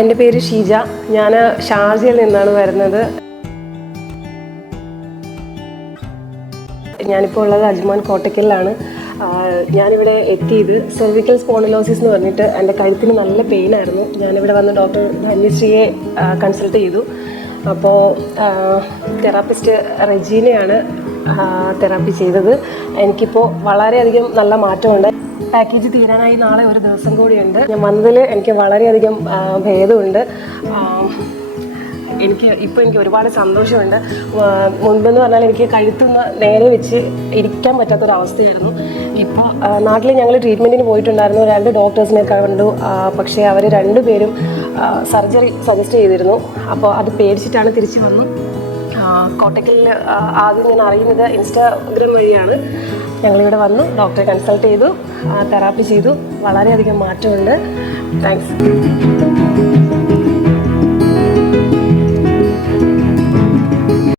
എൻ്റെ പേര് ഷീജ. ഞാൻ ഷാർജയിൽ നിന്നാണ് വരുന്നത്. ഞാനിപ്പോൾ ഉള്ളത് അജ്മാൻ കോട്ടക്കലിലാണ്. ഞാനിവിടെ എത്തിയത് സെർവിക്കൽ സ്പോണ്ടിലോസിസ് എന്ന് പറഞ്ഞിട്ട് എൻ്റെ കഴുത്തിന് നല്ല പെയിനായിരുന്നു. ഞാനിവിടെ വന്ന് ഡോക്ടർ ധന്യശ്രീയെ കൺസൾട്ട് ചെയ്തു. അപ്പോൾ തെറാപ്പിസ്റ്റ് റെജീനയാണ് തെറാപ്പി ചെയ്തത്. എനിക്കിപ്പോൾ വളരെയധികം നല്ല മാറ്റമുണ്ട്. പാക്കേജ് തീരാനായി നാളെ ഒരു ദിവസം കൂടിയുണ്ട്. ഞാൻ വന്നതിൽ എനിക്ക് വളരെയധികം ഭേദമുണ്ട്. എനിക്ക് ഒരുപാട് സന്തോഷമുണ്ട്. മുൻപെന്ന് പറഞ്ഞാൽ എനിക്ക് കഴുത്തുനിന്ന് നേരെ വെച്ച് ഇരിക്കാൻ പറ്റാത്തൊരവസ്ഥയായിരുന്നു. ഇപ്പോൾ നാട്ടിൽ ഞങ്ങൾ ട്രീറ്റ്മെൻറ്റിന് പോയിട്ടുണ്ടായിരുന്നു. 2 ഡോക്ടേഴ്സിനെ കണ്ടു. പക്ഷേ അവർ 2 പേരും സർജറി സജസ്റ്റ് ചെയ്തിരുന്നു. അപ്പോൾ അത് പേടിച്ചിട്ടാണ് തിരിച്ചു വന്നു. കോട്ടക്കലിൽ ആദ്യം ഞാൻ അറിയുന്നത് ഇൻസ്റ്റാഗ്രാം വഴിയാണ്. ഞങ്ങളിവിടെ വന്നു, ഡോക്ടറെ കൺസൾട്ട് ചെയ്തു, തെറാപ്പി ചെയ്തു. വളരെയധികം മാറ്റമുണ്ട്. താങ്ക്സ്.